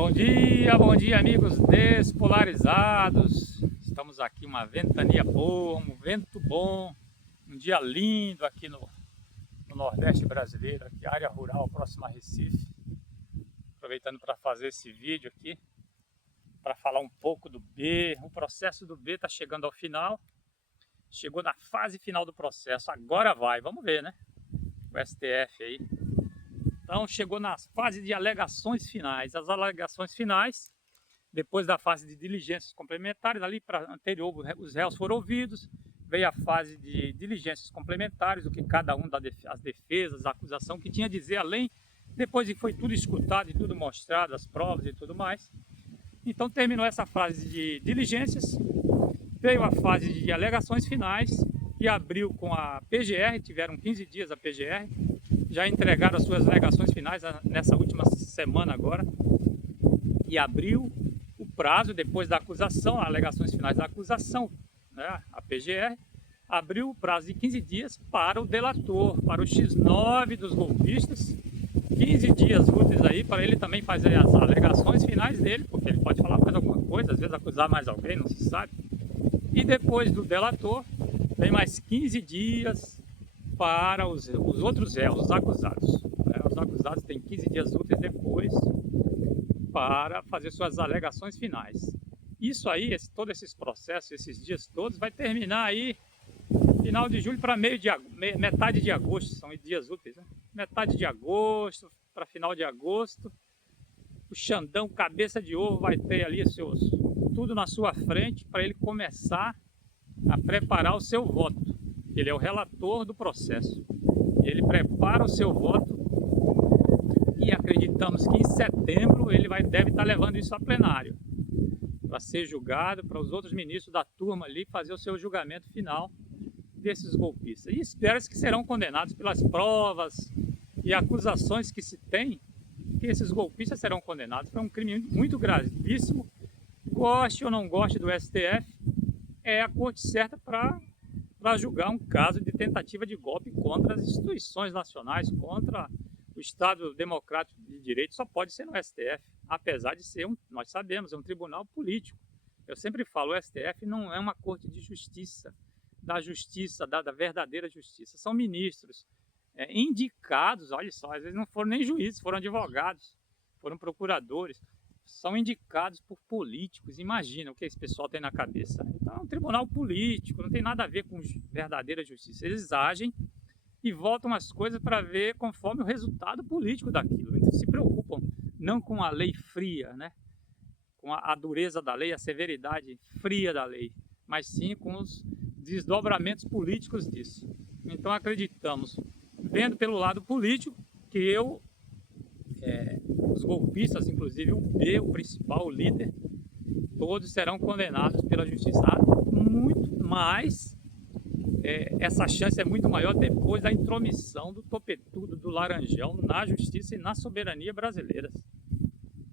Bom dia amigos despolarizados. Estamos aqui, uma ventania boa, um vento bom, um dia lindo aqui no Nordeste brasileiro, aqui área rural próxima a Recife. Aproveitando para fazer esse vídeo aqui, para falar um pouco do B. O processo do B está chegando ao final, chegou na fase final do processo, agora vai, vamos ver, né? O STF aí. Então chegou na fase de alegações finais. As alegações finais, depois da fase de diligências complementares, ali para anterior os réus foram ouvidos, veio a fase de diligências complementares, o que cada um das defesas, a acusação que tinha a dizer, além, depois que foi tudo escutado e tudo mostrado, as provas e tudo mais. Então terminou essa fase de diligências, veio a fase de alegações finais e abriu com a PGR, tiveram 15 dias a PGR, já entregaram as suas alegações finais nessa última semana agora, e abriu o prazo depois da acusação, alegações finais da acusação, né, a PGR, abriu o prazo de 15 dias para o delator, para o X9 dos golpistas, 15 dias úteis aí para ele também fazer as alegações finais dele, porque ele pode falar mais alguma coisa, às vezes acusar mais alguém, não se sabe. E depois do delator, vem mais 15 dias para os outros réus, os acusados. Os acusados têm 15 dias úteis depois para fazer suas alegações finais. Isso aí, todos esses processos, esses dias todos, vai terminar aí final de julho para metade de agosto, são dias úteis, né? Metade de agosto para final de agosto. O Xandão, cabeça de ovo, vai ter ali tudo na sua frente para ele começar a preparar o seu voto. Ele é o relator do processo. Ele prepara o seu voto e acreditamos que em setembro ele deve estar levando isso a plenário para ser julgado, para os outros ministros da turma ali fazer o seu julgamento final desses golpistas. E espera-se que serão condenados pelas provas e acusações que se tem, que esses golpistas serão condenados. Foi um crime muito gravíssimo. Goste ou não goste do STF, é a corte certa para julgar um caso de tentativa de golpe contra as instituições nacionais, contra o Estado democrático de direito. Só pode ser no STF, apesar de ser, nós sabemos, é um tribunal político. Eu sempre falo, o STF não é uma corte de justiça, da verdadeira justiça. São ministros indicados, olha só, às vezes não foram nem juízes, foram advogados, foram procuradores, são indicados por políticos. Imagina o que esse pessoal tem na cabeça. Então é um tribunal político, não tem nada a ver com verdadeira justiça. Eles agem e votam as coisas para ver conforme o resultado político daquilo. Então se preocupam não com a lei fria, né? Com a dureza da lei, a severidade fria da lei, mas sim com os desdobramentos políticos disso. Então acreditamos, vendo pelo lado político, que os golpistas, inclusive o B, o principal, o líder, todos serão condenados pela justiça. Muito mais, essa chance é muito maior depois da intromissão do topetudo, do Laranjão, na justiça e na soberania brasileiras.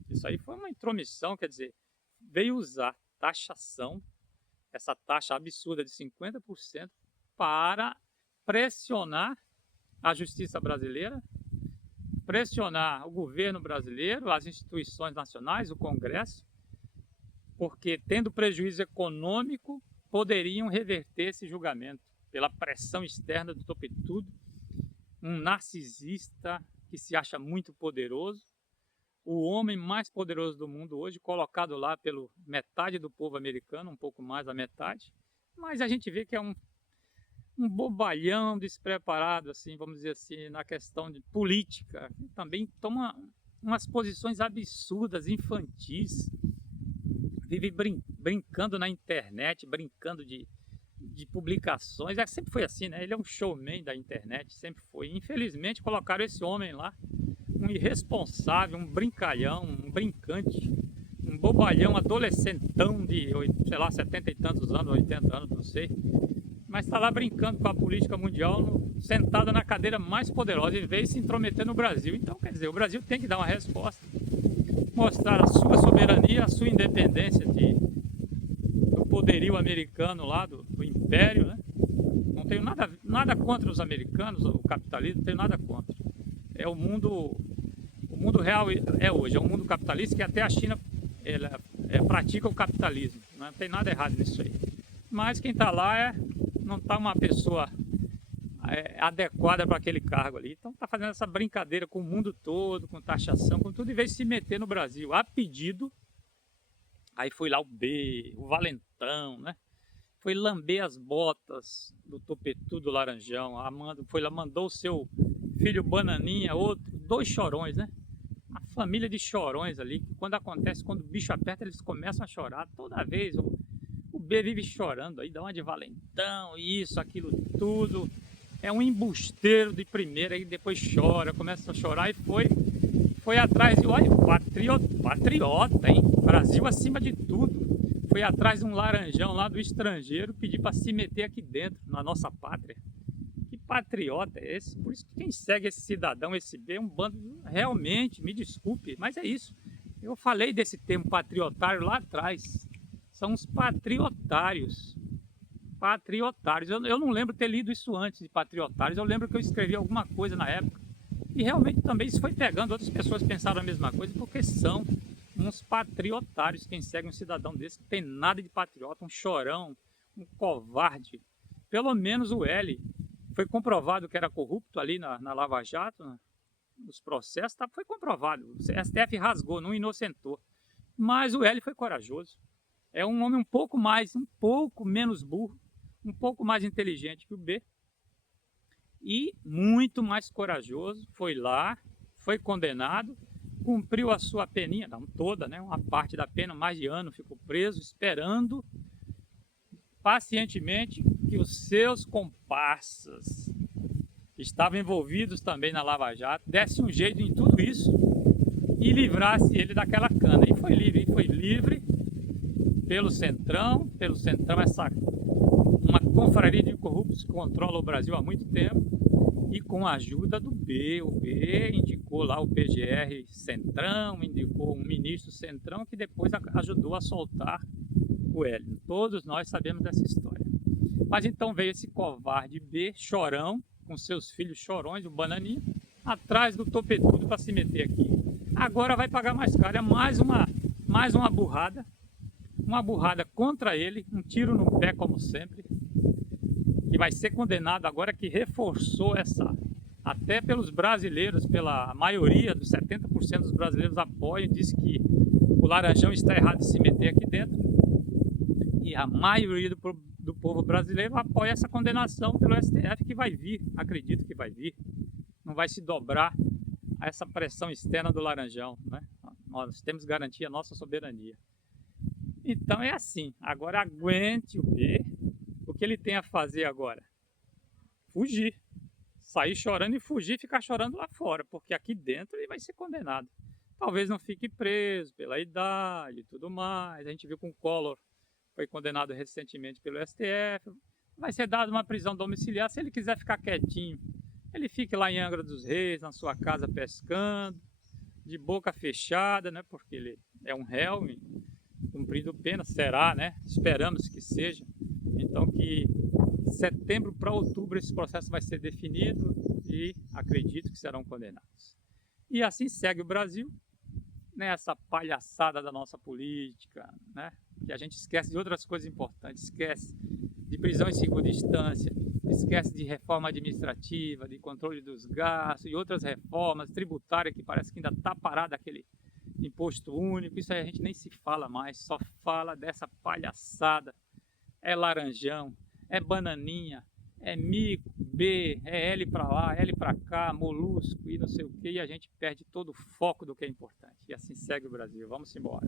Isso aí foi uma intromissão, quer dizer, veio usar taxação, essa taxa absurda de 50%, para pressionar a justiça brasileira, pressionar o governo brasileiro, as instituições nacionais, o Congresso, porque tendo prejuízo econômico, poderiam reverter esse julgamento pela pressão externa do topetudo, um narcisista que se acha muito poderoso, o homem mais poderoso do mundo hoje, colocado lá pelo metade do povo americano, um pouco mais da metade, mas a gente vê que é um bobalhão despreparado, assim, vamos dizer assim, na questão de política. Também toma umas posições absurdas, infantis, vive brincando na internet, brincando de publicações. Sempre foi assim, né? Ele é um showman da internet, sempre foi. Infelizmente colocaram esse homem lá, um irresponsável, um brincalhão, um brincante, um bobalhão, adolescentão de, sei lá, 70 e tantos anos, 80 anos, não sei, mas está lá brincando com a política mundial, sentado na cadeira mais poderosa, e veio se intrometer no Brasil. Então, quer dizer, o Brasil tem que dar uma resposta, mostrar a sua soberania, a sua independência do poderio americano lá, do império, né? Não tenho nada contra os americanos, o capitalismo, não tenho nada contra. É o mundo mundo real é hoje, é um mundo capitalista que até a China pratica o capitalismo. Não tem nada errado nisso aí. Mas quem está lá não está uma pessoa adequada para aquele cargo ali. Então está fazendo essa brincadeira com o mundo todo, com taxação, com tudo, em vez de se meter no Brasil a pedido. Aí foi lá o B, o Valentão, né? Foi lamber as botas do Topetu do Laranjão. Foi lá, mandou o seu filho Bananinha, dois chorões, né? A família de chorões ali, que quando o bicho aperta, eles começam a chorar. Toda vez o B vive chorando aí, dá uma de Valentão, isso, aquilo tudo. É um embusteiro de primeira, aí depois chora, começa a chorar e foi atrás de, olha, patriota, hein? Brasil acima de tudo. Foi atrás de um laranjão lá do estrangeiro, pedir para se meter aqui dentro, na nossa pátria. Que patriota é esse? Por isso que quem segue esse cidadão, esse B, é um bando, realmente, me desculpe, mas é isso. Eu falei desse termo patriotário lá atrás. São os patriotários. Patriotários. Eu não lembro ter lido isso antes de patriotários, eu lembro que eu escrevi alguma coisa na época. E realmente também isso foi pegando, outras pessoas pensaram a mesma coisa, porque são uns patriotários quem segue um cidadão desse que tem nada de patriota, um chorão, um covarde. Pelo menos o L foi comprovado que era corrupto ali na Lava Jato, nos processos, foi comprovado. O STF rasgou, não inocentou. Mas o L foi corajoso. É um homem um pouco menos burro, um pouco mais inteligente que o B. E muito mais corajoso, foi lá, foi condenado, cumpriu a sua peninha, não toda, né? Uma parte da pena, mais de ano, ficou preso, esperando pacientemente que os seus comparsas estavam envolvidos também na Lava Jato, desse um jeito em tudo isso e livrasse ele daquela cana. E foi livre pelo Centrão, uma confraria de corruptos que controla o Brasil há muito tempo, e com a ajuda do B. O B indicou lá o PGR Centrão, indicou um ministro Centrão que depois ajudou a soltar o L. Todos nós sabemos dessa história. Mas então veio esse covarde B, chorão, com seus filhos chorões, o Bananinha, atrás do Topetudo para se meter aqui. Agora vai pagar mais caro, é mais uma burrada. Uma burrada contra ele, um tiro no pé como sempre, que vai ser condenado agora, que reforçou até pelos brasileiros, pela maioria dos 70% dos brasileiros apoiam, diz que o Laranjão está errado de se meter aqui dentro, e a maioria do povo brasileiro apoia essa condenação pelo STF, que vai vir, acredito que vai vir, não vai se dobrar a essa pressão externa do Laranjão, né? Nós temos garantia a nossa soberania. Então é assim, agora aguente o B. O que ele tem a fazer agora? Fugir. Sair chorando e fugir, ficar chorando lá fora, porque aqui dentro ele vai ser condenado. Talvez não fique preso pela idade e tudo mais. A gente viu com o Collor, foi condenado recentemente pelo STF. Vai ser dado uma prisão domiciliar. Se ele quiser ficar quietinho, ele fique lá em Angra dos Reis, na sua casa pescando, de boca fechada, né? Porque ele é um réu, cumprindo pena, será, né? Esperamos que seja. Então que de setembro para outubro esse processo vai ser definido e acredito que serão condenados. E assim segue o Brasil, nessa palhaçada da nossa política, né? Que a gente esquece de outras coisas importantes, esquece de prisão em segunda instância, esquece de reforma administrativa, de controle dos gastos e outras reformas tributárias que parece que ainda está parada aquele imposto único. Isso aí a gente nem se fala mais, só fala dessa palhaçada. É Laranjão, é Bananinha, é mico, B, é L para lá, L para cá, molusco e não sei o que, e a gente perde todo o foco do que é importante. E assim segue o Brasil. Vamos embora.